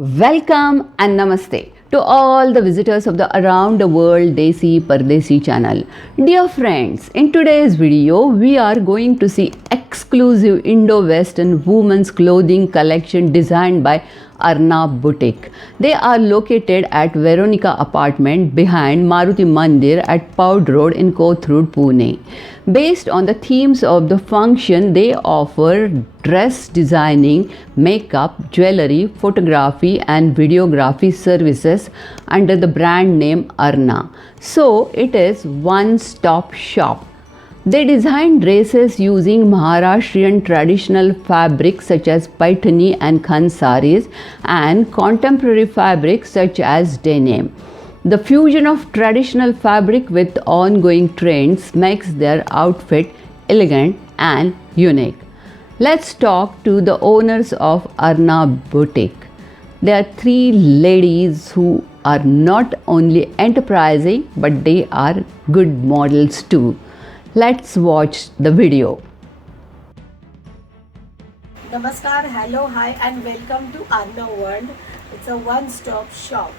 Welcome and namaste to all the visitors of the Around the World Desi Pardesi channel. Dear friends, in today's video, we are going to see exclusive Indo-Western women's clothing collection designed by Arnab Boutique. They are located at Veronica apartment behind Maruti Mandir at Poud Road in Kothurud, Pune. Based on the themes of the function, they offer dress designing, makeup, jewelry, photography and videography services under the brand name Arna. So it is one-stop shop. They design dresses using Maharashtrian traditional fabrics such as Paithani and Khan saris and contemporary fabrics such as denim. The fusion of traditional fabric with ongoing trends makes their outfit elegant and unique. Let's talk to the owners of Arnab Boutique. There are three ladies who are not only enterprising but they are good models too. Let's watch the video. Namaskar, hello, hi and welcome to Arna World. It's a one-stop shop.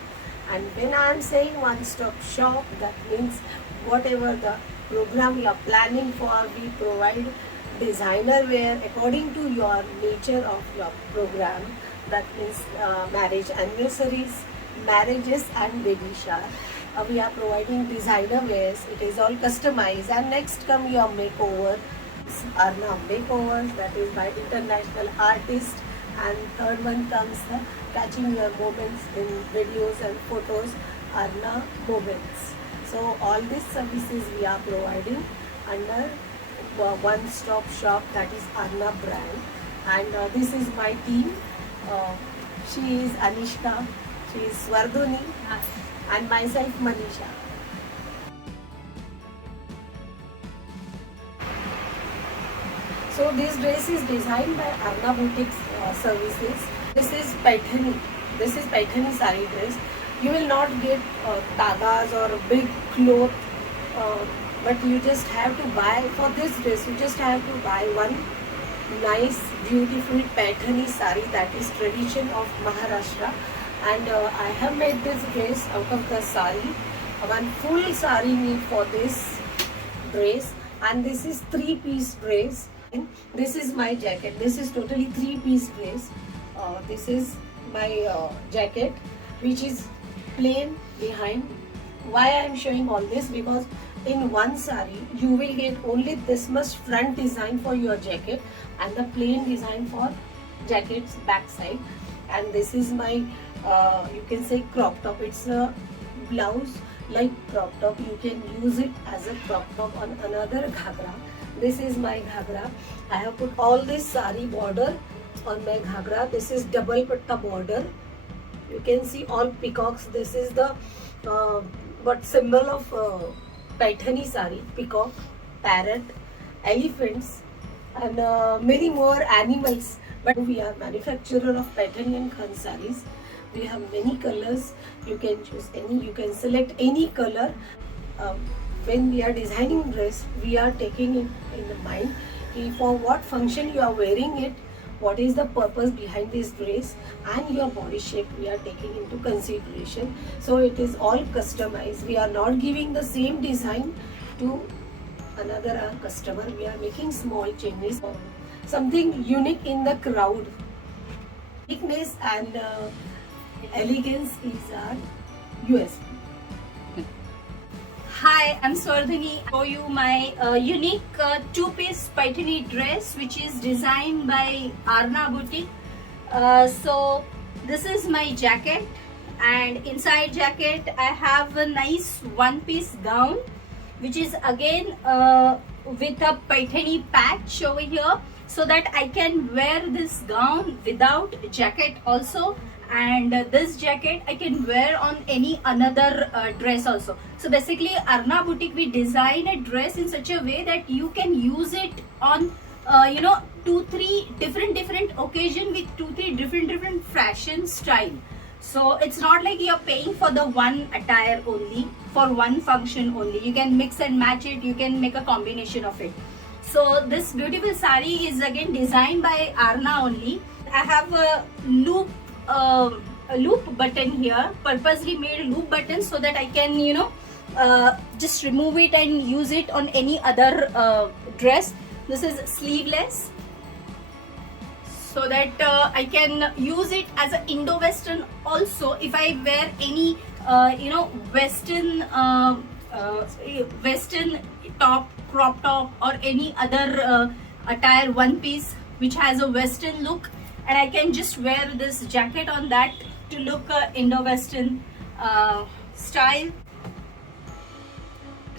And when I am saying one-stop shop, that means whatever the program you are planning for, we provide designer wear according to your nature of your program. That means marriage anniversaries, marriages and baby shower. We are providing designer wears. It is all customized. And next come your makeover. Arna makeovers, that is by international artists. And third one comes the catching your moments in videos and photos, Arna moments. So all these services we are providing under one-stop shop, that is Arna brand. And this is my team. She is Anishka, she is Swardhuni, and myself Manisha. So this dress is designed by Arna Boutique services. This is Paithani. This is Paithani sari dress. You will not get tagas or big cloth, but you just have to buy for this dress. You just have to buy one nice, beautiful Paithani sari, that is tradition of Maharashtra. And I have made this dress out of the sari. One full sari need for this dress, and this is three-piece dress. This is my jacket. This is totally three-piece dress. This is my jacket, which is plain behind. Why I am showing all this? Because in one sari you will get only this much front design for your jacket and the plain design for jacket's back side. And this is my you can say crop top. It's a blouse like crop top. You can use it as a crop top on another ghagra. This is my ghagra. I have put all this sari border on my ghagra. This is double patta border. You can see all peacocks. This is the but symbol of Paithani sari: peacock, parrot, elephants, and many more animals. But we are manufacturer of Paithani and Khan saris. We have many colors. You can choose any. You can select any color. When we are designing dress, we are taking it in the mind for what function you are wearing it, what is the purpose behind this dress, and your body shape we are taking into consideration. So it is all customized. We are not giving the same design to another customer. We are making small changes, something unique in the crowd. Uniqueness and elegance is our USP. Hi, I'm Swardhani. I'll show you my unique two-piece Paithani dress, which is designed by Arna Boutique. So this is my jacket, and inside jacket I have a nice one-piece gown, which is again with a Paithani patch over here, so that I can wear this gown without jacket also. And this jacket I can wear on any another dress also. So basically Arna Boutique, we design a dress in such a way that you can use it on 2-3 different occasion with 2-3 different fashion style. So it's not like you're paying for the one attire only, for one function only. You can mix and match it, you can make a combination of it. So this beautiful sari is again designed by Arna only. I have a loop a loop button here, purposely made loop button so that I can, just remove it and use it on any other dress. This is sleeveless, so that I can use it as an Indo-Western also. If I wear any Western top, crop top, or any other attire, one piece which has a Western look, and I can just wear this jacket on that to look Indo-Western style.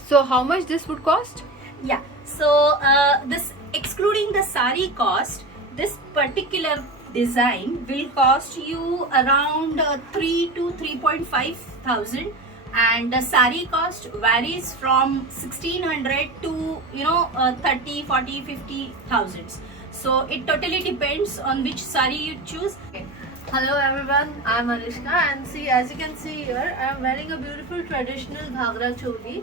So how much this would cost? Yeah, so this excluding the sari cost, this particular design will cost you around 3 to 3.5 thousand, and the sari cost varies from 1600 to 30, 40, 50 thousands. So it totally depends on which sari you choose. Hello everyone, I'm Anushka, and see, as you can see here, I'm wearing a beautiful traditional ghagra choli.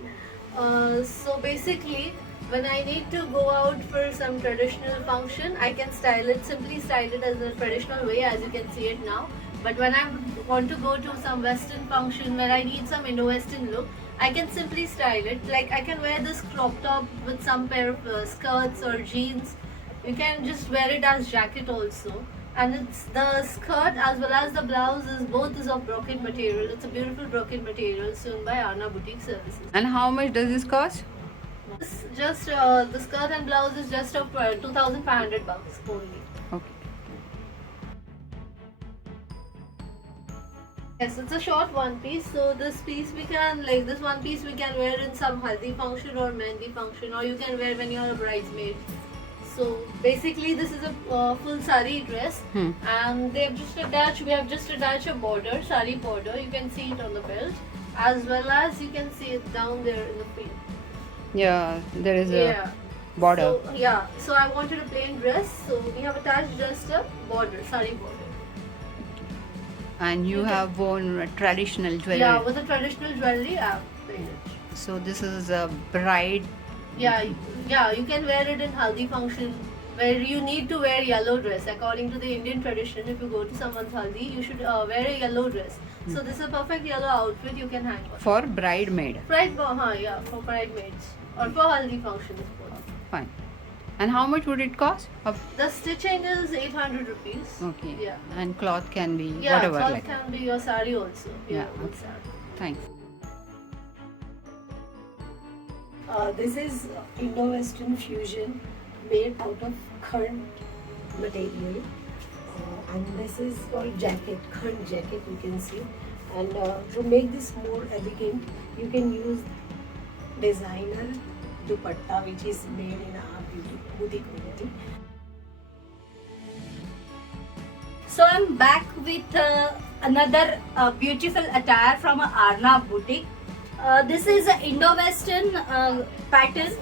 So basically, when I need to go out for some traditional function, I can simply style it as a traditional way, as you can see it now. But when I want to go to some Western function where I need some Indo-Western look, I can simply style it. Like, I can wear this crop top with some pair of skirts or jeans. You can just wear it as jacket also. And it's the skirt as well as the blouse both of brocade material. It's a beautiful brocade material sewn by Arna Boutique Services. And how much does this cost? This just the skirt and blouse is just of 2,500 bucks only. Okay. Yes, it's a short one piece. So this one piece we can wear in some haldi function or mehndi function, or you can wear when you're a bridesmaid. So basically, this is a full sari dress, and we have just attached a border, sari border. You can see it on the belt, as well as you can see it down there in the front. Yeah, there is a border. So I wanted a plain dress, so we have attached just a border, sari border. And you have worn traditional jewelry. Yeah, with the traditional jewelry, I've made it. So this is a bride. Yeah, you can wear it in haldi function where you need to wear yellow dress. According to the Indian tradition, if you go to someone's haldi, you should wear a yellow dress. So this is a perfect yellow outfit you can hang on. For bridemaid. For bridemaids or for haldi functions. Fine. And how much would it cost? The stitching is 800 rupees. Okay. Yeah. And cloth can be Yeah, whatever. cloth can be your sari also. Yeah, Your own okay. sari. Thanks. This is Indo-Western fusion made out of khand material, and this is called jacket, khand jacket, you can see. And to make this more elegant, you can use designer dupatta, which is made in our boutique only. So I'm back with another beautiful attire from Arna Boutique. This is an Indo-Western pattern.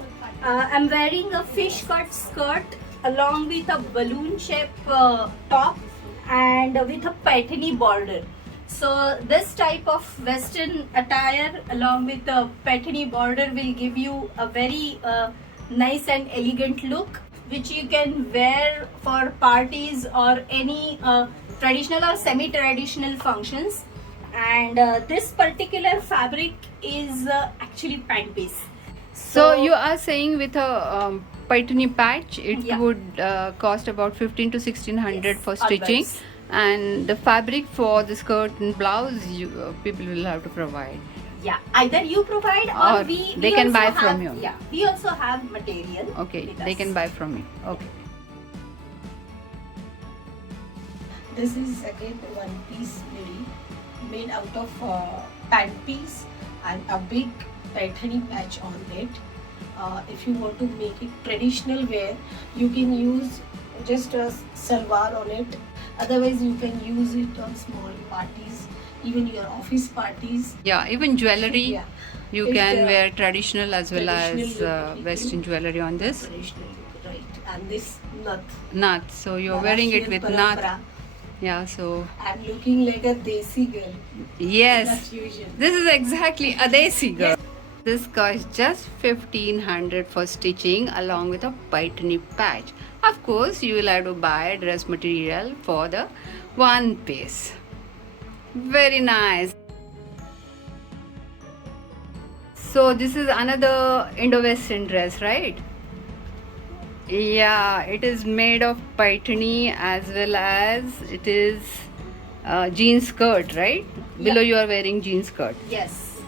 I'm wearing a fish cut skirt along with a balloon shape top and with a patterney border. So this type of Western attire along with the patterney border will give you a very nice and elegant look, which you can wear for parties or any traditional or semi-traditional functions. And this particular fabric is actually pant piece. So you are saying with a patterney patch, it Yeah. would cost about 15 to 1600 Yes, for stitching, always. and the fabric for the skirt and blouse people will have to provide. Yeah, either you provide Or or we they can also buy have, from you. Yeah, we also have material. Okay, with they us. can buy from you. Okay. This is again one piece midi made out of pant piece and a big patterney patch on it. If you want to make it traditional wear, you can use just a salwar on it. Otherwise, you can use it on small parties, even your office parties. Yeah, even jewelry. Yeah. You It's, can wear traditional as well traditional as look. Western jewelry on this. Traditional look, right? And this nut. Nath. So you're wearing it with Maharashtrian nath. parampara. Yeah, so I'm looking like a desi girl. yes. That's fusion. This is exactly a desi girl. This costs just 1500 for stitching along with a patterney patch. Of course, you will have to buy dress material for the one piece. Very nice. So this is another Indo-Western dress, right? Yeah, it is made of paitani as well as it is jean skirt, right? Below you are wearing jean skirt. Yes.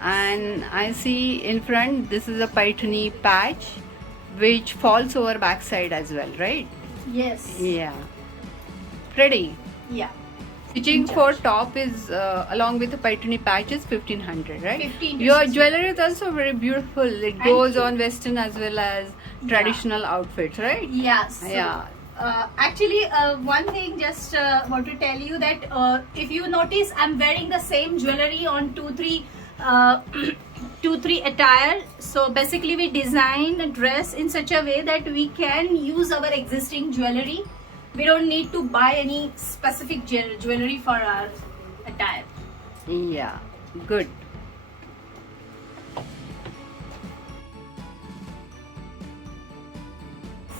And I see in front this is a paitani patch which falls over backside as well, right? Yes. Yeah. Pretty. Yeah. Stitching for top is along with the paitani patch is 1500, right? 15 to Your 16. jewelry is also very beautiful. It Thank goes you. on western as well as traditional outfits, right? Yeah. So, Yeah. Actually, one thing just want to tell you that if you notice, I'm wearing the same jewelry on 2-3 attire. So basically, we design a dress in such a way that we can use our existing jewelry. We don't need to buy any specific jewelry for our attire. Yeah. Good.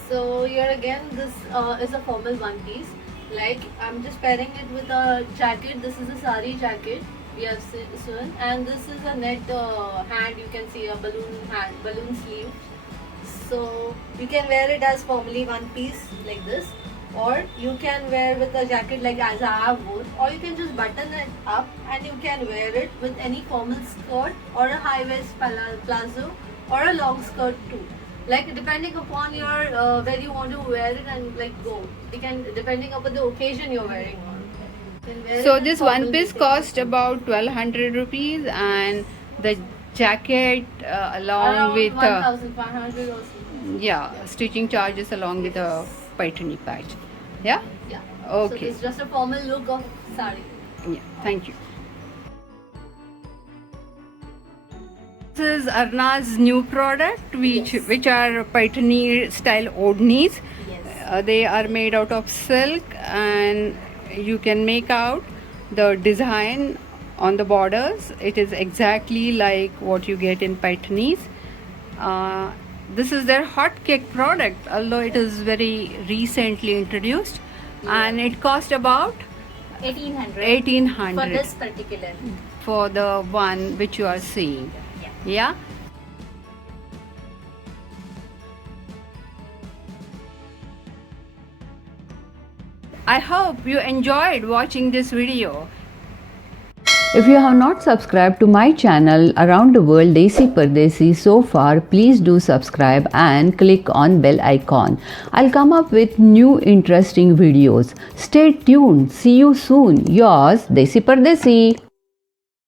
So here again, this is a formal one piece. Like I'm just pairing it with a jacket. This is a sari jacket we have sewn, and this is a net hand. You can see a balloon sleeve. So you can wear it as formally one piece like this, or you can wear with a jacket like as I have worn, or you can just button it up and you can wear it with any formal skirt or a high waist palazzo or a long skirt too. Like depending upon your where you want to wear it and like go. You can depending upon the occasion you're wearing on. You can wear So it in this formal one piece meetings. cost about 1200 rupees and the jacket along around with 1,500 or something. yeah, stitching charges along with a paitani patch. Yeah? Yeah. Okay. So it's just a formal look of sari. Yeah, thank you. This is Arna's new product which are paitani style odhnis. Yes. They are made out of silk and you can make out the design on the borders. It is exactly like what you get in paitanis. This is their hot cake product, although it is very recently introduced, and it cost about 1800 1800 for this particular. for the one which you are seeing. Yeah. I hope you enjoyed watching this video. If you have not subscribed to my channel Around the World Desi Pardesi so far, please do subscribe and click on bell icon. I'll come up with new interesting videos. Stay tuned. See you soon. Yours Desi Pardesi.